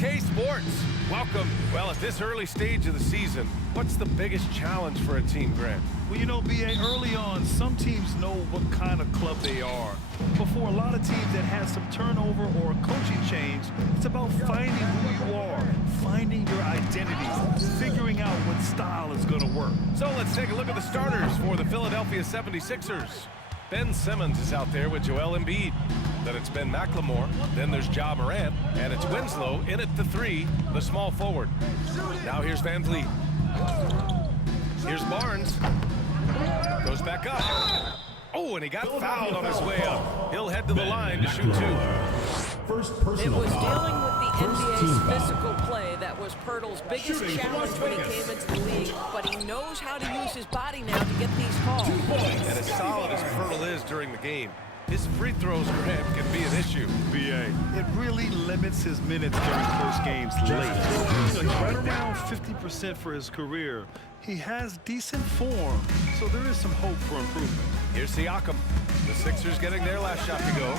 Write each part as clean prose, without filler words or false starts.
2K Sports. Welcome. Well, at this early stage of the season, what's the biggest challenge for a team, Grant? Well, you know, B.A., early on, some teams know what kind of club they are. But for a lot of teams that has some turnover or a coaching change, it's about finding who you are, finding your identity, figuring out what style is going to work. So let's take a look at the starters for the Philadelphia 76ers. Ben Simmons is out there with Joel Embiid. Then it's Ben McLemore. Then there's Ja Morant. And it's Winslow in at the 3, the small forward. Now here's Van Vliet. Here's Barnes. Goes back up. Oh, and he got fouled on his way up. He'll head to the line to shoot 2. It was dealing with the NBA's physical play that was Pirtle's biggest challenge when he came into the league, but he knows how to use his body now to get these calls. And as solid as Pirtle is during the game, his free throws, Grant, can be an issue. B.A., it really limits his minutes during close games late. He's right around 50% for his career. He has decent form, so there is some hope for improvement. Here's Siakam. The Sixers getting their last shot to go.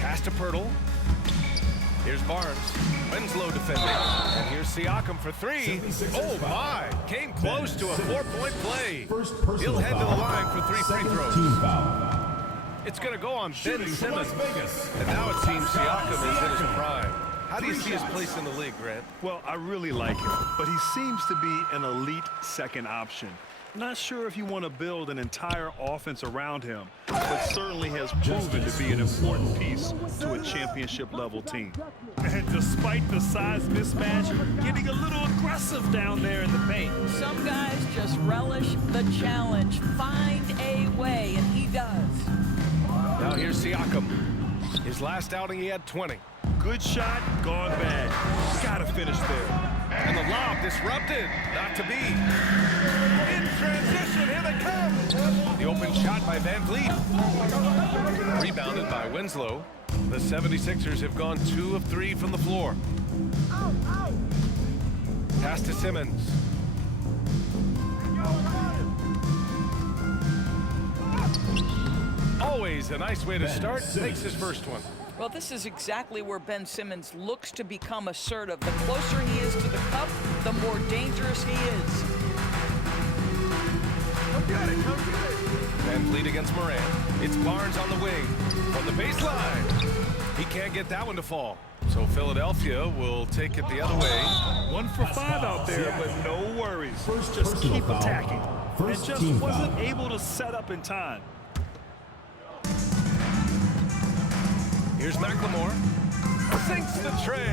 Pass to Pirtle. Here's Barnes. Winslow defending. And here's Siakam for 3. Oh, my. Came close to a 4-point play. He'll head to the line for 3 free throws. It's going to go on Ben Simmons. And now it seems Siakam is in his prime. How do you see his place in the league, Grant? Well, I really like him, but he seems to be an elite second option. Not sure if you want to build an entire offense around him, but certainly has proven to be an important piece to a championship-level team. And despite the size mismatch, getting a little aggressive down there in the paint. Some guys just relish the challenge, find a way, and he does. Now here's Siakam. His last outing, he had 20. Good shot, gone bad. Gotta finish there. And the lob disrupted. Not to be. In transition, here they come. The open shot by Van Vliet. Rebounded by Winslow. The 76ers have gone 2 of 3 from the floor. Pass to Simmons. Always a nice way to start. Makes his first one. Well, this is exactly where Ben Simmons looks to become assertive. The closer he is to the cup, the more dangerous he is. Come get it, come get it. Van Vliet against Morant. It's Barnes on the wing. From the baseline. He can't get that one to fall. So Philadelphia will take it the other way. 1 for 5 out there, but no worries. Just keep attacking. And just wasn't able to set up in time. Here's McLemore. Sinks the tray.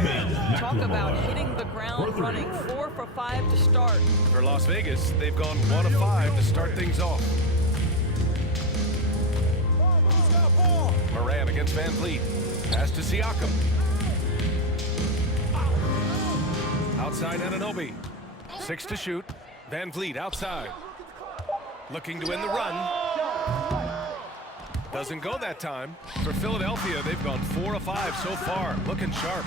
Talk about hitting the ground running. 4 for 5 to start. For Las Vegas, they've gone 1 of 5 to start things off. Morant against Van Vliet. Pass to Siakam. Outside Anunoby. 6 to shoot. Van Vliet outside. Looking to win the run. Doesn't go that time. For Philadelphia, they've gone 4 of 5 so far. Looking sharp.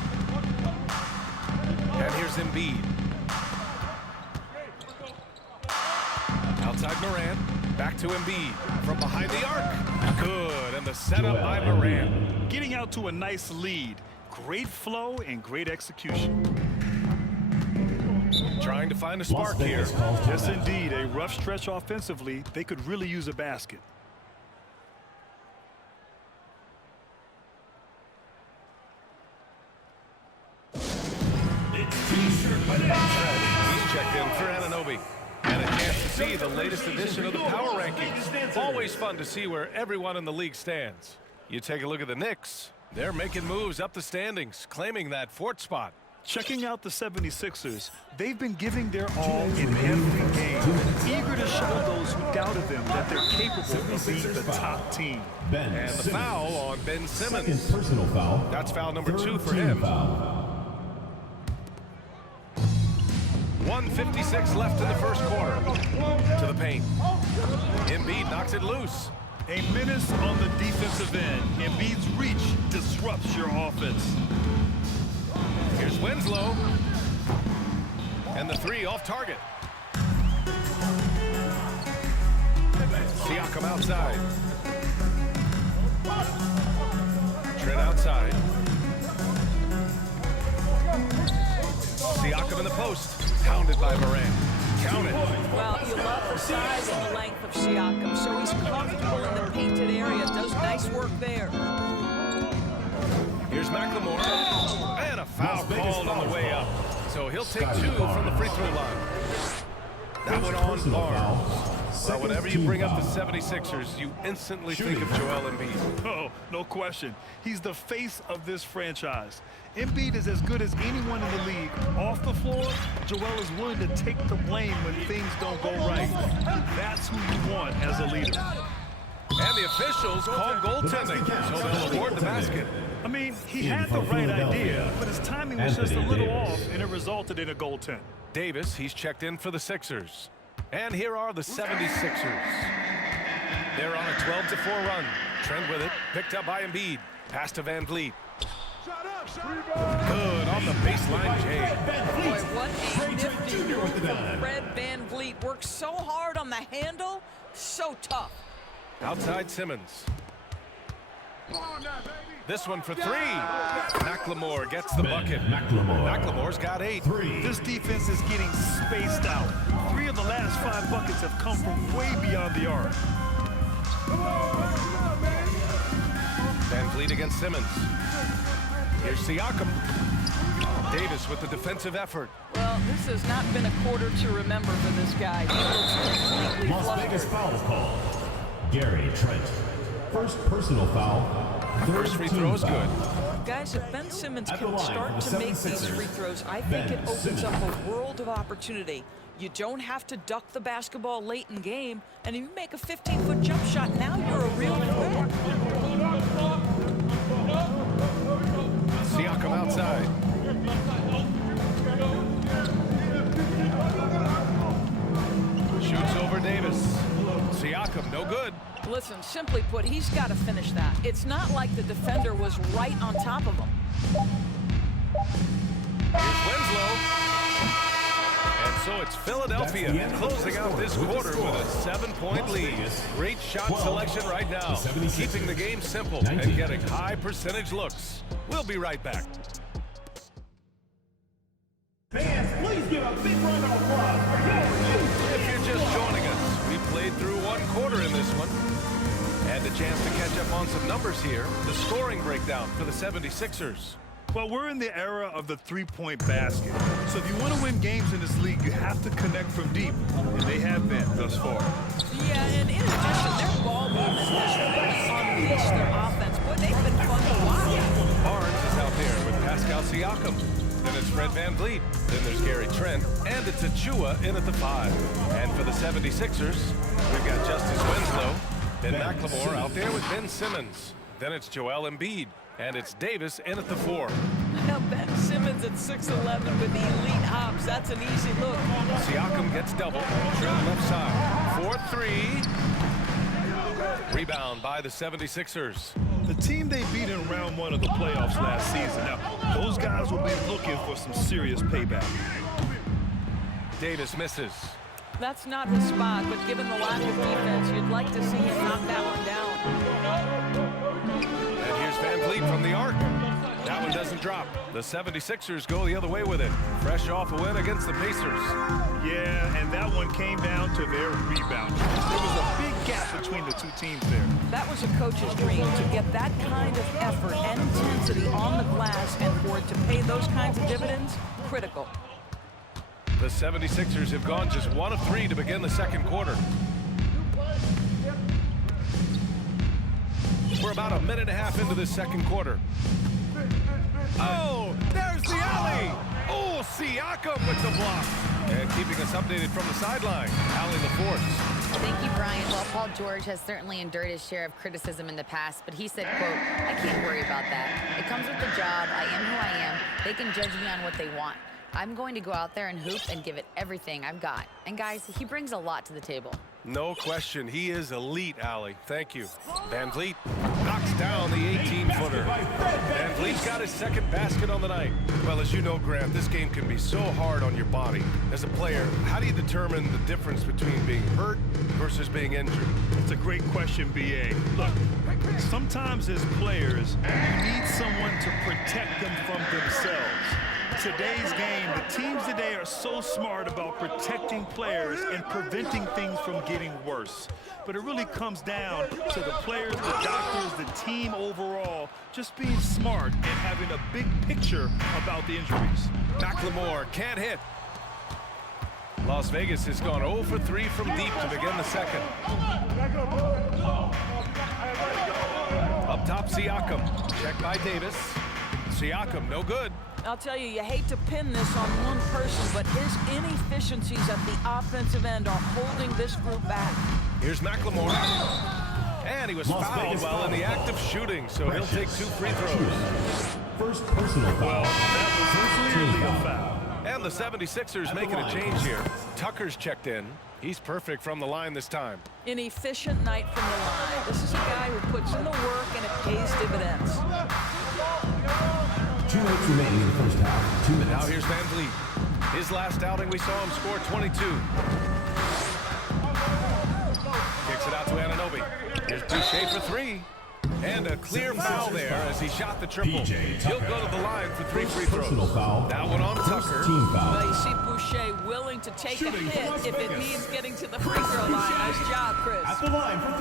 And here's Embiid. Outside Morant. Back to Embiid. From behind the arc. Good. And the setup by Morant. Getting out to a nice lead. Great flow and great execution. Trying to find a spark here. Yes, indeed. A rough stretch offensively. They could really use a basket. He's checked in for Anunoby. And a chance to see the latest edition of the power rankings. Always fun to see where everyone in the league stands. You take a look at the Knicks. They're making moves up the standings, claiming that 4th spot. Checking out the 76ers, they've been giving their all in every game, eager to show those who doubted them that they're capable of being the top team. And the foul on Ben Simmons. Second personal foul. That's foul number 2 for Team him. foul. 1:56 left in the first quarter. To the paint. Embiid knocks it loose. A menace on the defensive end. Embiid's reach disrupts your offense. Here's Winslow. And the 3 off target. Siakam outside. Trent outside. Siakam in the post. Pounded by Morant. Count it. Well, you love the size and the length of Siakam, so he's comfortable in the painted area. Does nice work there. Here's McLemore. And a foul called on the way up. So he'll take 2 from the free throw line. That one on Barnes. Well, whenever you bring up the 76ers, you instantly think of Joel Embiid. Oh, no question. He's the face of this franchise. Embiid is as good as anyone in the league. Off the floor, Joel is willing to take the blame when things don't go right. That's who you want as a leader. And the officials call goaltending, so they'll award the basket. I mean, he had the right idea, but his timing was just a little off, and it resulted in a goaltend. Davis, he's checked in for the Sixers. And here are the 76ers. They're on a 12-4 run. Trent with it, picked up by Embiid. Pass to Van Vliet. Good on the baseline, Jay. Boy, what a nifty move from Fred Van Vliet. Works so hard on the handle, so tough. Outside Simmons. This one for 3. McLemore gets the bucket. McLemore's got 8. This defense is getting spaced out. 3 of the last 5 buckets have come from way beyond the arc. Van Vliet against Simmons. Here's Siakam. Davis with the defensive effort. Well, this has not been a quarter to remember for this guy. He looks completely Las Vegas flustered. foul call. Gary Trent. First personal foul. First free throw is good. Guys, if Ben Simmons At the can line start for to the make these 76ers, free throws, I think it Ben opens Simmons. up a world of opportunity. You don't have to duck the basketball late in game, and if you make a 15-foot jump shot, now you're a real threat. Siakam outside. Shoots over Davis. Siakam, no good. Listen, simply put, he's got to finish that. It's not like the defender was right on top of him. Here's Winslow. And so it's Philadelphia closing out this quarter with a 7-point lead. Great shot selection right now, keeping the game simple and getting high percentage looks. We'll be right back. Fans, please give a big round of applause for your If you're just joining us, we played through 1 quarter in this one. And a chance to catch up on some numbers here. The scoring breakdown for the 76ers. Well, we're in the era of the three-point basket. So if you want to win games in this league, you have to connect from deep. And they have been thus far. Yeah, and in addition, their ball movement has really unleashed their offense. Boy, they've been fun to watch. Barnes is out there with Pascal Siakam. Then it's Fred Van Vliet. Then there's Gary Trent. And it's Achua in at the 5. And for the 76ers, we've got Justice Winslow. Then McLemore out there with Ben Simmons. Then it's Joel Embiid. And it's Davis in at the 4. Now Ben Simmons at 6'11" with the elite hops. That's an easy look. Siakam gets double. Trent left side. 4-3. Rebound by the 76ers. The team they beat in round 1 of the playoffs last season. Now, those guys will be looking for some serious payback. Davis misses. That's not his spot, but given the lack of defense, you'd like to see him knock that one down. And here's Van Vliet from the arc. That one doesn't drop. The 76ers go the other way with it. Fresh off a win against the Pacers. Yeah, and that one came down to their rebound. There was a big gap between the 2 teams there. That was a coach's dream, to get that kind of effort and intensity on the glass, and for it to pay those kinds of dividends, critical. The 76ers have gone just 1 of 3 to begin the second quarter. We're about a minute and a half into this second quarter. Oh, there's the alley. Oh, Siakam with the block. And keeping us updated from the sideline, Allie LaForce. Thank you, Brian. Well, Paul George has certainly endured his share of criticism in the past, but he said, quote, "I can't worry about that. It comes with the job. I am who I am. They can judge me on what they want. I'm going to go out there and hoop and give it everything I've got." And guys, he brings a lot to the table. No question, he is elite, Allie. Thank you. Van Vliet knocks down the 18-footer. Van Vliet's got his second basket on the night. Well, as you know, Grant, this game can be so hard on your body. As a player, how do you determine the difference between being hurt versus being injured? It's a great question, B.A. Look, sometimes as players, you need someone to protect them from themselves. Today's game, the teams today are so smart about protecting players and preventing things from getting worse. But it really comes down to the players, the doctors, the team overall, just being smart and having a big picture about the injuries. McLemore can't hit. Las Vegas has gone 0 for 3 from deep to begin the second. Up top, Siakam. Checked by Davis. Siakam, no good. I'll tell you, you hate to pin this on one person, but his inefficiencies at the offensive end are holding this group back. Here's McLemore. And he was fouled while in the act of shooting, so he'll take 2 free throws. First personal foul. Well, that was clearly a foul. And the 76ers making a change here. Tucker's checked in. He's perfect from the line this time. An efficient night from the line. This is a guy who puts in the work and it pays dividends. 2 minutes remaining in the first half. 2 minutes. Now here's Van Vliet. His last outing, we saw him score 22. Kicks it out to Anunoby. Here's Boucher for 3. And a clear foul there as he shot the triple. He'll go to the line for 3 free throws. That one on Tucker. Team foul. Well, you see Boucher willing to take a hit if it means getting to the free throw line. Nice job, Chris. At the line for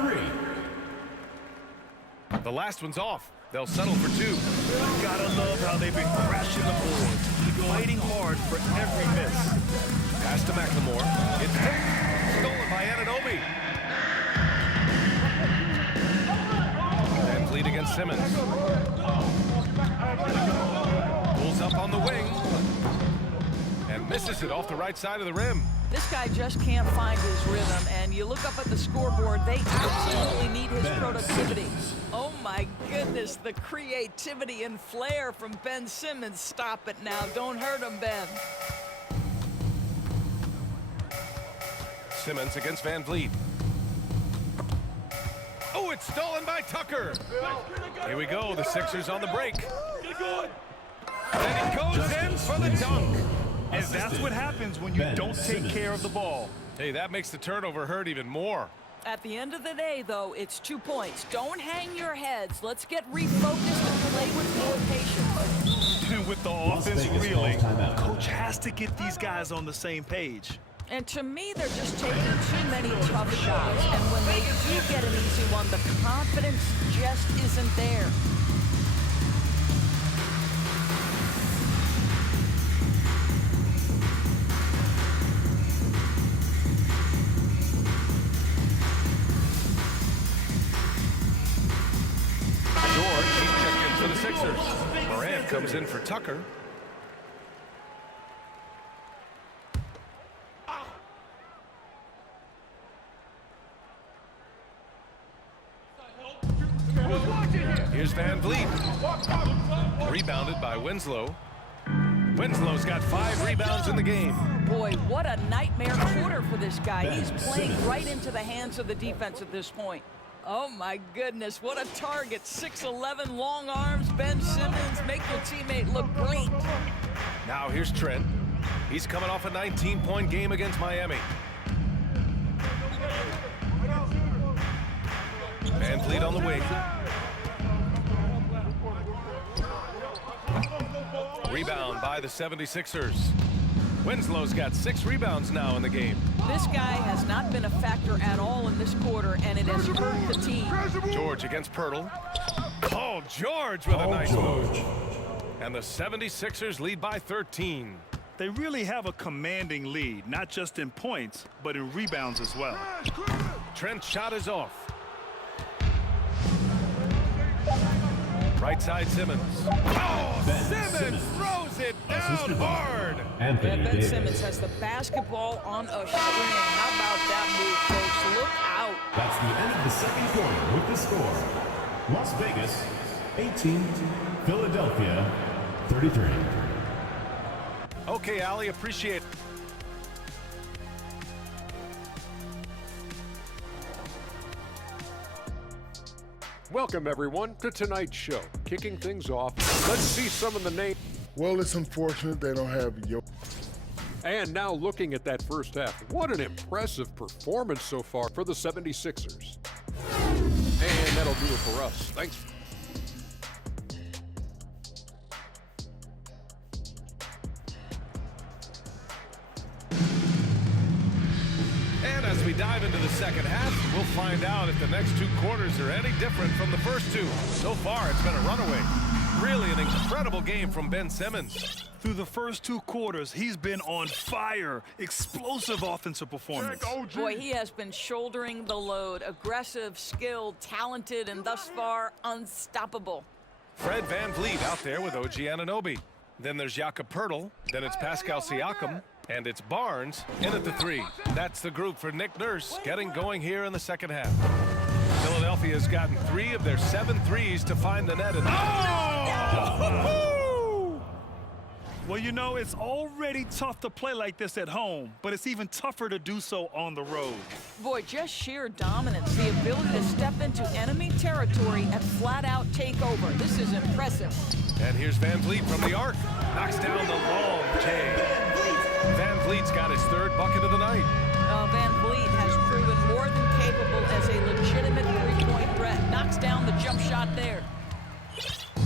3. The last one's off. They'll settle for 2. Gotta love how they've been crashing the boards, fighting hard for every miss. Pass to McLemore. It's tipped. Stolen by Anunoby. Van Vliet against Simmons. Pulls up on the wing. And misses it off the right side of the rim. This guy just can't find his rhythm, and you look up at the scoreboard, they absolutely need his productivity. Oh my goodness, the creativity and flair from Ben Simmons. Stop it now, don't hurt him, Ben. Simmons against Van Vliet. Oh, it's stolen by Tucker. Here we go, the Sixers on the break. And he goes in for the dunk. And that's what happens when you don't take care of the ball. Hey, that makes the turnover hurt even more. At the end of the day, though, it's 2 points. Don't hang your heads. Let's get refocused and play with more patience. And with the offense reeling, coach has to get these guys on the same page. And to me, they're just taking too many tough shots. And when they do get an easy one, the confidence just isn't there. George, he's checked in for the Sixers. Morant comes in for Tucker. Here's Van Vliet. Rebounded by Winslow. Winslow's got 5 rebounds in the game. Boy, what a nightmare quarter for this guy. He's playing right into the hands of the defense at this point. Oh my goodness, what a target. 6'11", long arms, Ben Simmons, make your teammate look great. Now here's Trent. He's coming off a 19-point game against Miami. Van Vliet on the wing. Rebound by the 76ers. Winslow's got 6 rebounds now in the game. This guy has not been a factor at all in this quarter, and it has hurt the team. George against Pirtle. Oh, George with a nice move. And the 76ers lead by 13. They really have a commanding lead, not just in points, but in rebounds as well. Trent's shot is off. Right side Simmons. Oh, Simmons throws it down hard. Yeah, Ben Simmons has the basketball on a string. How about that move, folks? Look out. That's the end of the second quarter with the score. Las Vegas, 18. Philadelphia, 33. Okay, Allie, appreciate it. Welcome, everyone, to tonight's show. Kicking things off, let's see some of the names. Well, it's unfortunate they don't have Yo. And now looking at that first half, what an impressive performance so far for the 76ers. And that'll do it for us. Thanks. we dive into the second half, we'll find out if the next 2 quarters are any different from the first 2. So far, it's been a runaway. Really an incredible game from Ben Simmons. Through the first 2 quarters, he's been on fire. Explosive offensive performance. Boy, he has been shouldering the load. Aggressive, skilled, talented, and thus far, unstoppable. Fred VanVleet out there with OG Anunoby. Then there's Jakob Poeltl. Then it's Pascal Siakam. And it's Barnes in at the 3. That's the group for Nick Nurse getting going here in the second half. Philadelphia's gotten 3 of their 7 threes to find the net. And Well, you know, it's already tough to play like this at home, but it's even tougher to do so on the road. Boy, just sheer dominance, the ability to step into enemy territory and flat out take over. This is impressive. And here's VanVleet from the arc. Knocks down the long J. VanVleet's got his 3rd bucket of the night. VanVleet has proven more than capable as a legitimate three-point threat. Knocks down the jump shot there.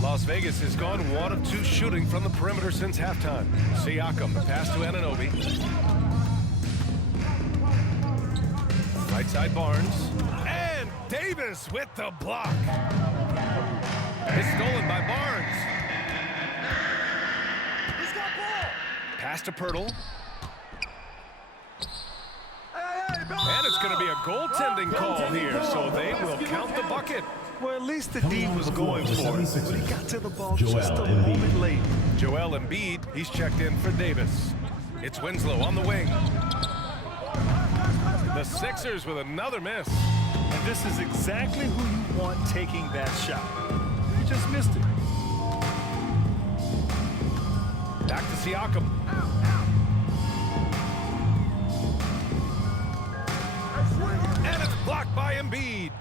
Las Vegas has gone 1 of 2 shooting from the perimeter since halftime. Siakam, the pass to Anunoby. Right side Barnes. And Davis with the block. It's stolen by Barnes. Pass to Poeltl. And it's going to be a goaltending call here, so they will count the bucket. Well, at least the D was going for it, but he got to the ball Joel just a Embiid. moment late. Joel Embiid, he's checked in for Davis. It's Winslow on the wing. The Sixers with another miss. And this is exactly who you want taking that shot. He just missed it. Back to Siakam. And it's blocked by Embiid.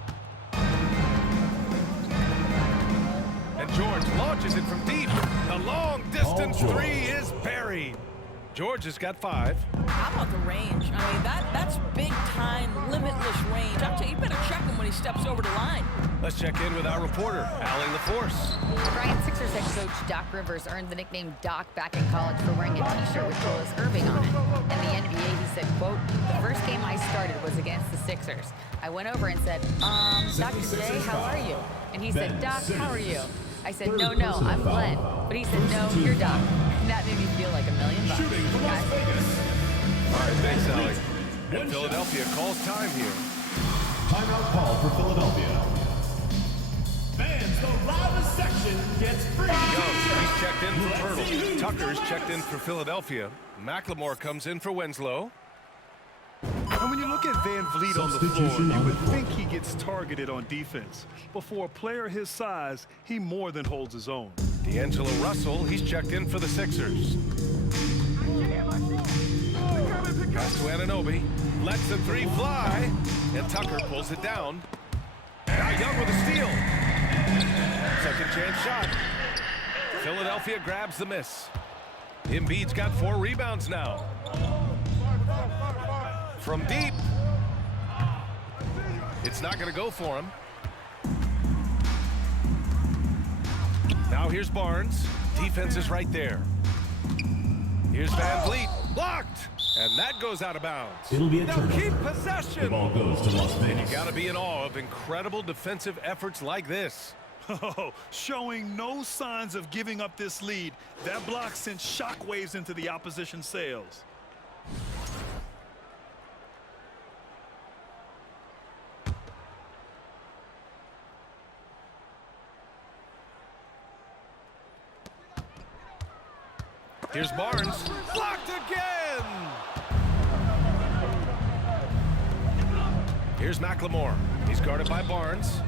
And George launches it from deep. The long distance 3 is buried. George has got 5. How about the range? I mean, that's big-time, limitless range. I'll tell you, you better check him when he steps over the line. Let's check in with our reporter, Allie LaForce. Brian Sixers head coach Doc Rivers earned the nickname Doc back in college for wearing a T-shirt with Julius Erving on it. In the NBA, he said, quote, "The first game I started was against the Sixers. I went over and said, Dr. J, how are you?" And he said, "Doc, how are you?" I said, no, I'm Glenn. But he said, "No, you're Doc." And that made me feel like $1 million. Shooting from Las Vegas. All right, thanks, Allie. And Philadelphia calls time here. Timeout call for Philadelphia. Fans, the loudest section gets free. Young, he's checked in for Poeltl. Tucker's checked in for Philadelphia. McLemore comes in for Winslow. And when you look at VanVleet on the floor, Substitution you on would the floor. think he gets targeted on defense. But for a player his size, he more than holds his own. D'Angelo Russell, he's checked in for the Sixers. Pass to Anunoby. Lets the 3 fly. And Tucker pulls it down. Now Young with a steal. Second chance shot. Philadelphia grabs the miss. Embiid's got 4 rebounds now. From deep. It's not going to go for him. Now here's Barnes. Defense is right there. Here's VanVleet. Blocked. And that goes out of bounds. It'll be a They'll turnover. keep The possession. ball goes to Las Vegas. You got to be in awe of incredible defensive efforts like this. Oh, showing no signs of giving up this lead. That block sent shockwaves into the opposition sails. Here's Barnes. Blocked again. Here's McLemore. He's guarded by Barnes.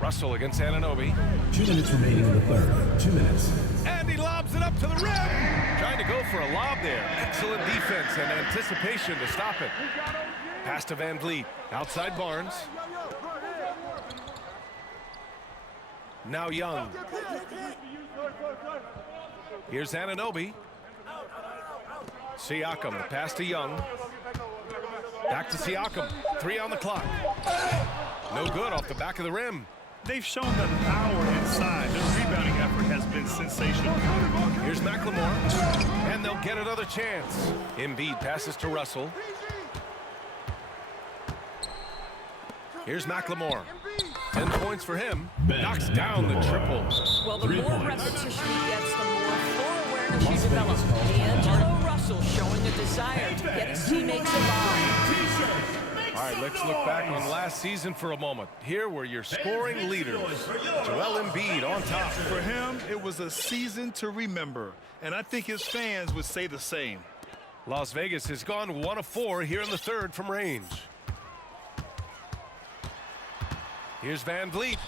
Russell against Anunoby. 2 minutes remaining in the third. 2 minutes. And he lobs it up to the rim. Trying to go for a lob there. Excellent defense and anticipation to stop it. Pass to VanVleet. Outside Barnes. Now Young. Here's Anunoby. Siakam, the pass to Young. Back to Siakam. 3 on the clock. No good off the back of the rim. They've shown the power inside. Their rebounding effort has been sensational. Here's McLemore, and they'll get another chance. Embiid passes to Russell. Here's McLemore. 10 points for him. Knocks down the triple. Well, the more repetition he gets, the more floor awareness you develop. D'Angelo Russell showing a desire to get his teammates involved. All right, let's look back on last season for a moment. Here were your scoring leaders. Joel Embiid on top. For him, it was a season to remember, and I think his fans would say the same. Las Vegas has gone 1 of 4 here in the third from range. Here's Van Vliet.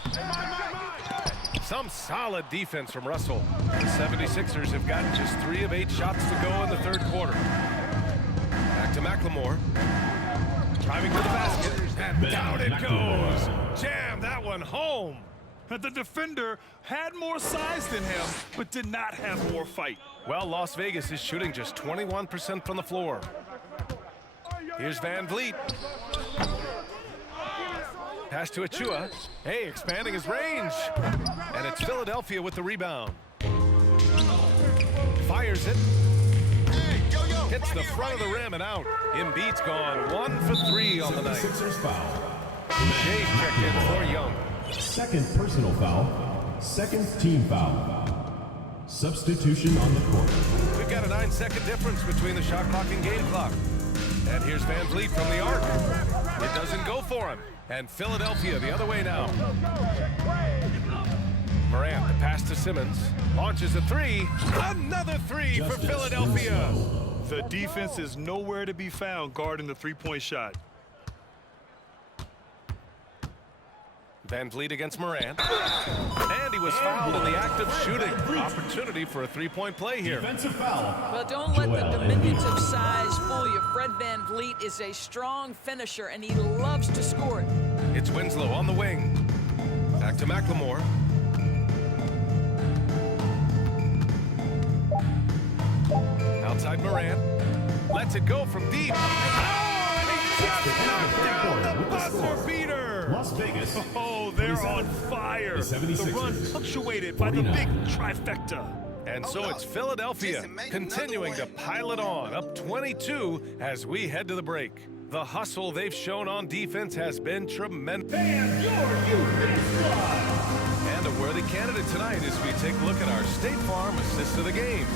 Some solid defense from Russell. The 76ers have gotten just 3 of 8 shots to go in the third quarter. Back to McLemore. Driving to the basket, and down it goes. Jam that one home. The defender had more size than him, but did not have more fight. Well, Las Vegas is shooting just 21% from the floor. Here's Van Vliet. Pass to Achua. Hey, expanding his range. And it's Philadelphia with the rebound. Fires it. Hits the front of the rim and out. Embiid's gone 1 for 3 on the night. Sixers foul. Shea checked in for Young. Second personal foul. Second team foul. Substitution on the court. We've got a 9-second difference between the shot clock and game clock. And here's Van Vliet from the arc. It doesn't go for him. And Philadelphia the other way now. Morant, the pass to Simmons. Launches a 3. Another 3 for Philadelphia. The defense is nowhere to be found guarding the three-point shot. Van Vliet against Morant. And he was fouled in the act of shooting. Opportunity for a three-point play here. Defensive foul. But don't let the diminutive size fool you. Fred Van Vliet is a strong finisher, and he loves to score it. It's Winslow on the wing. Back to McLemore. Outside Morant. Lets it go from deep. Oh, and he just knocked down the buzzer beater. Las Vegas. Oh, they're on fire. The run punctuated by the big trifecta. And so it's Philadelphia continuing to pile it on, up 22 as we head to the break. The hustle they've shown on defense has been tremendous. And a worthy candidate tonight as we take a look at our State Farm assist of the game.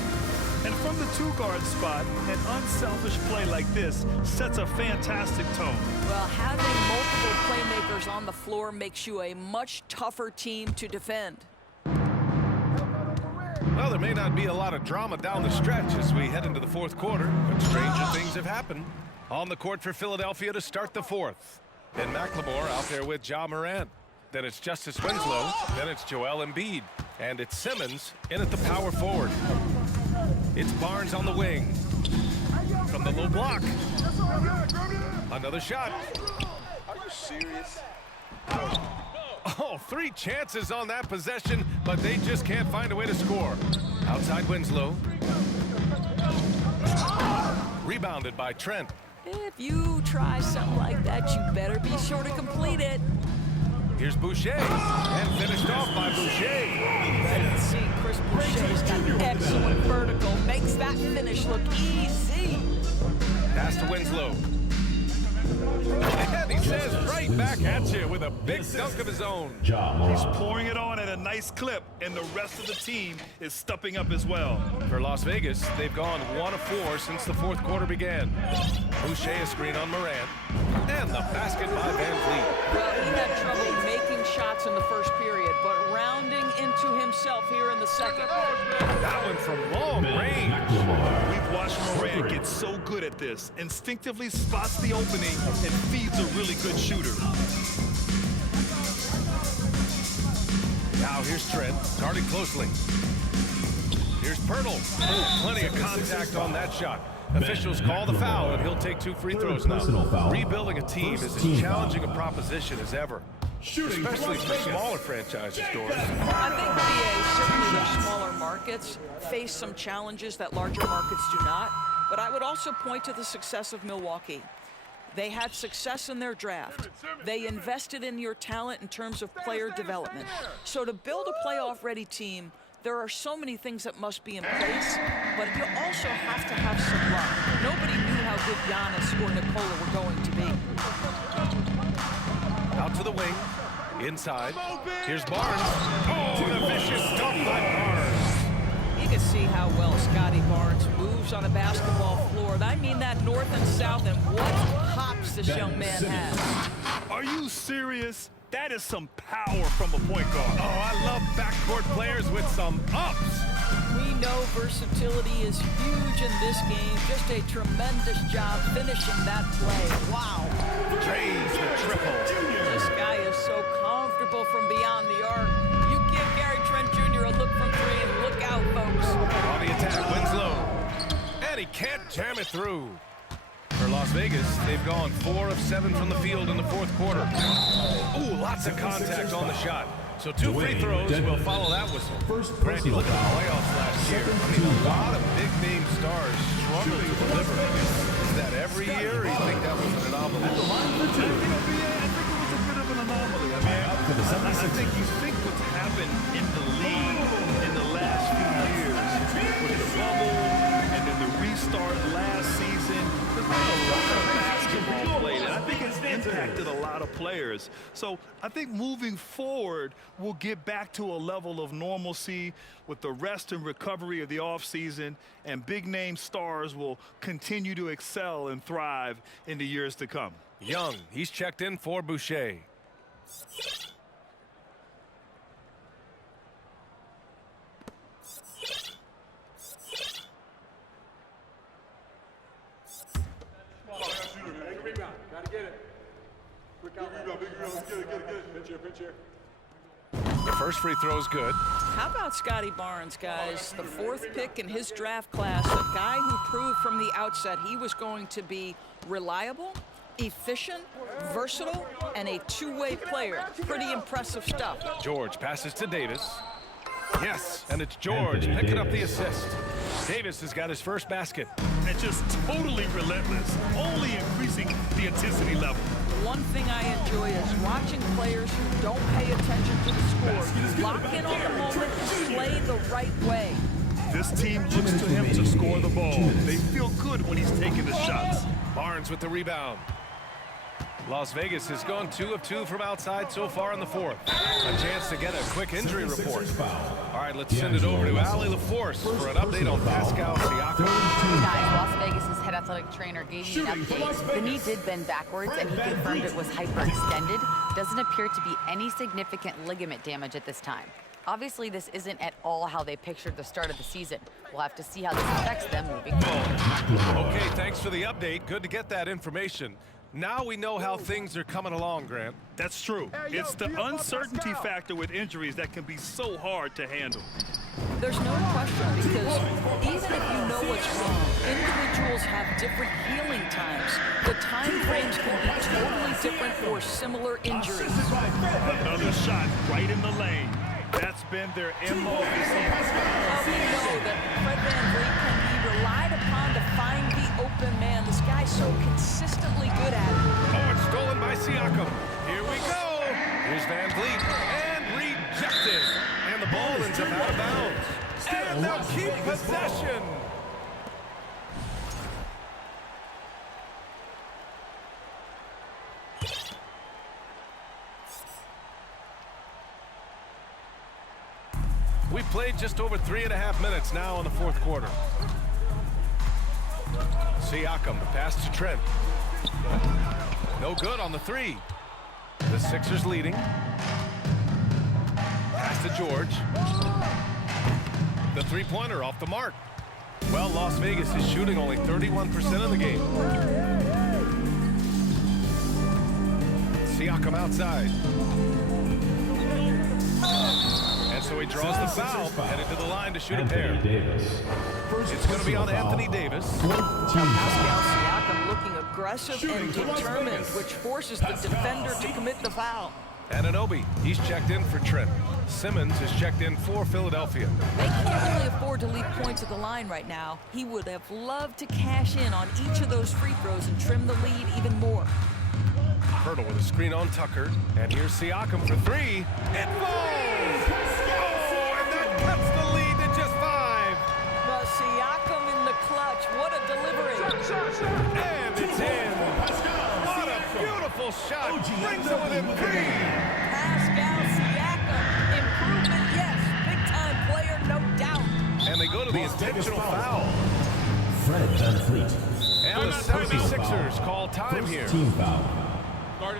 And from the two-guard spot, an unselfish play like this sets a fantastic tone. Well, having multiple playmakers on the floor makes you a much tougher team to defend. Well, there may not be a lot of drama down the stretch as we head into the fourth quarter, but stranger things have happened. On the court for Philadelphia to start the fourth. And McLemore out there with Ja Morant. Then it's Justice Winslow. Then it's Joel Embiid. And it's Simmons in at the power forward. It's Barnes on the wing. From the low block. Another shot. Are you serious? Oh, 3 chances on that possession, but they just can't find a way to score. Outside Winslow. Rebounded by Trent. If you try something like that, you better be sure to complete it. Here's Boucher, and finished off by Boucher. You can see Chris Boucher's got excellent vertical. Makes that finish look easy. Pass to Winslow. And he says right back at you with a big dunk of his own. He's pouring it on at a nice clip, and the rest of the team is stepping up as well. For Las Vegas, they've gone 1 of 4 since the fourth quarter began. Boucher a screen on Morant. And the basket by Van Vliet. Well, he had trouble making shots in the first period, but rounding into himself here in the second. That one from long range. We've watched Morant get so good at this. Instinctively spots the opening and feeds a really good shooter. Now here's Trent, guarding closely. Here's Pirtle. Oh, plenty of contact on that shot. Officials call the foul, and he'll take 2 free throws now. Rebuilding a team is as challenging a proposition as ever, especially for smaller franchises, Doris. I think VA, certainly their smaller markets, face some challenges that larger markets do not. But I would also point to the success of Milwaukee. They had success in their draft. They invested in your talent in terms of player development. So to build a playoff-ready team, there are so many things that must be in place, but you also have to have some luck. Nobody knew how good Giannis or Nikola were going to be. Out to the wing, inside. Here's Barnes. Oh, the vicious dunk by Barnes. You can see how well Scotty Barnes moves on a basketball floor. I mean that north and south, and what hops this young man has. Are you serious? That is some power from a point guard. Oh, I love backcourt players with some ups. We know versatility is huge in this game. Just a tremendous job finishing that play. Wow. Drays the triple. This guy is so comfortable from beyond the arc. You give Gary Trent Jr. a look from three, and look out, folks. On the attack, Winslow. And he can't jam it through. For Las Vegas, they've gone 4 of 7 from the field in the fourth quarter. Ooh, lots of contact on the shot. So 2 free throws will follow that whistle. Grant, you look at the playoffs last year. I mean, a lot of big-name stars struggle to deliver. Is that every year, or you think that was an anomaly? I think it was a bit of an anomaly. I mean, I think you think what's happened in the league in the last few years with the bubble and then the restart last season, there's been a lot of basketball played, and I think it's impacted a lot of players. So I think moving forward, we'll get back to a level of normalcy with the rest and recovery of the offseason, and big-name stars will continue to excel and thrive in the years to come. Young, he's checked in for Boucher. The first free throw is good. How about Scotty Barnes, guys? The 4th pick in his draft class, a guy who proved from the outset he was going to be reliable, efficient, versatile, and a two-way player. Pretty impressive stuff. George passes to Davis. Yes, and it's George picking up the assist. Davis has got his first basket. And just totally relentless, only increasing the intensity level. One thing I enjoy is watching players who don't pay attention to the score, lock in on the moment, and play the right way. This team looks to him to score the ball. They feel good when he's taking the shots. Barnes with the rebound. Las Vegas has gone 2 of 2 from outside so far in the fourth. A chance to get a quick injury report. All right, let's send it over to Allie LaForce for an update on Pascal Siakam. Guys, Las Vegas' head athletic trainer gave me an update. The knee did bend backwards, and he confirmed it was hyperextended. Doesn't appear to be any significant ligament damage at this time. Obviously, this isn't at all how they pictured the start of the season. We'll have to see how this affects them moving forward. Okay, thanks for the update. Good to get that information. Now we know how things are coming along, Grant. That's true. It's the uncertainty factor with injuries that can be so hard to handle. There's no question, because even if you know what's wrong, individuals have different healing times. The time frames can be totally different for similar injuries. Another shot right in the lane. That's been their MO this season. Well, we know that Fred VanVleet can be relied upon to find the open man. This guy's so consistently good at it. Oh, it's stolen by Siakam. Here we go. Here's VanVleet, and rejected. And the ball ends up out of bounds. And they'll keep possession. We played just over 3.5 minutes now in the fourth quarter. Siakam, the pass to Trent. No good on the 3. The Sixers leading. Pass to George. The three-pointer off the mark. Well, Las Vegas is shooting only 31% of the game. Siakam outside. And so he draws the foul, headed to the line to shoot a pair. It's going to be on Anthony Davis. Pascal Siakam looking aggressive and determined, which forces the defender to commit the foul. Anunoby, he's checked in for Trent. Simmons is checked in for Philadelphia. They can't really afford to leave points at the line right now. He would have loved to cash in on each of those free throws and trim the lead even more. Hurdle with a screen on Tucker. And here's Siakam for three. It falls! Oh, and that cuts the lead to just 5. Well, Siakam in the clutch. What a delivery. And it's in. What a beautiful shot. Brings it within 3. Pascal Siakam. Improvement, yes. Big-time player, no doubt. And they go to the intentional foul. Fred VanVleet. And the 76ers call time First here. team foul.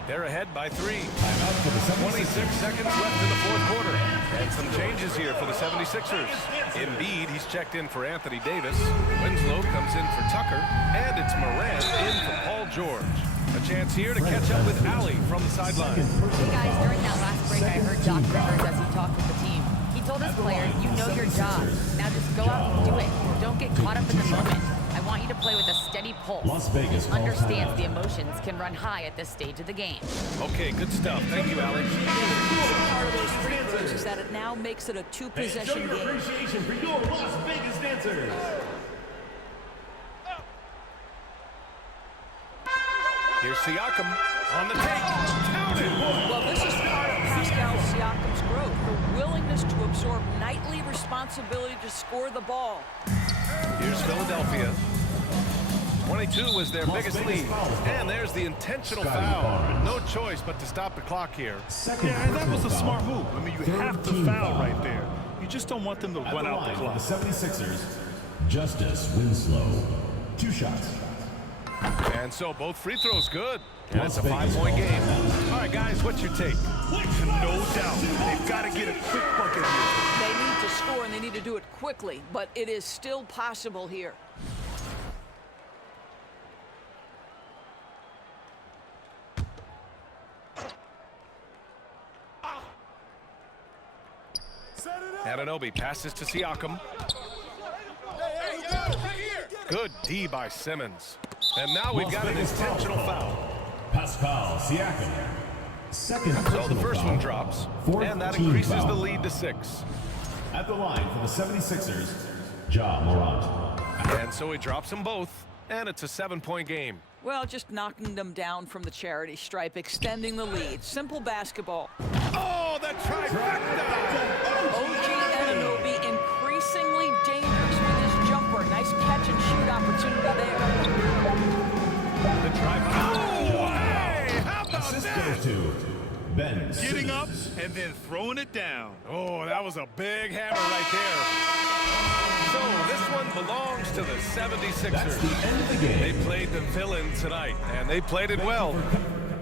They're ahead by 3. Timeout for the 26 76ers. seconds left in the fourth quarter. And some changes here for the 76ers. Embiid, he's checked in for Anthony Davis. Winslow comes in for Tucker. And it's Morant in for Paul George. A chance here to catch up with Allie from the sideline. Hey guys, during that last break, I heard Doc Rivers as he talked with the team. He told his players, you know your job. Now just go out and do it. Don't get caught up in the moment. I want you to play with a steady pulse. Las Vegas calls Understands timeout. the emotions can run high at this stage of the game. Okay, good stuff. Thank you, Allie. Part of those free throws is that it now makes it a Show two-possession your game. appreciation for your Las Vegas dancers. Here's Siakam on the take. Counted. Well, this is part of Pascal Siakam's growth, the willingness to absorb nightly responsibility to score the ball. Here's Philadelphia. 22 was their biggest lead. And there's the intentional foul. No choice but to stop the clock here. Second Yeah, and that was a personal smart foul. move. I mean, you Third have to team foul foul. right there. You just don't want them to At run the out the line for clock. the 76ers, Justice Winslow. 2 shots. And so both free throws good. And Las it's a Vegas 5-point calls game. timeout. All right, guys, what's your take? No doubt. They've got to get a quick bucket here. They need to score, and they need to do it quickly, but it is still possible here. Anunoby passes to Siakam. Good D by Simmons. And now we've Las got an Vegas intentional foul. Pascal Siakam. Second So the personal first foul. one drops, Fourth and that team increases foul. the lead to 6. At the line for the 76ers, Ja Morant. And so he drops them both, and it's a 7-point game. Well, just knocking them down from the charity stripe, extending the lead. Simple basketball. Oh, the trifecta! OG Anunoby increasingly dangerous with his jumper. Nice catch and shoot opportunity there. The trifecta. Oh, hey, how about Assist that? goes to Ben Getting up Simmons. and then throwing it down. Oh, that was a big hammer right there. So this one belongs to the 76ers. That's the end of the They game. played the villain tonight, and they played it well.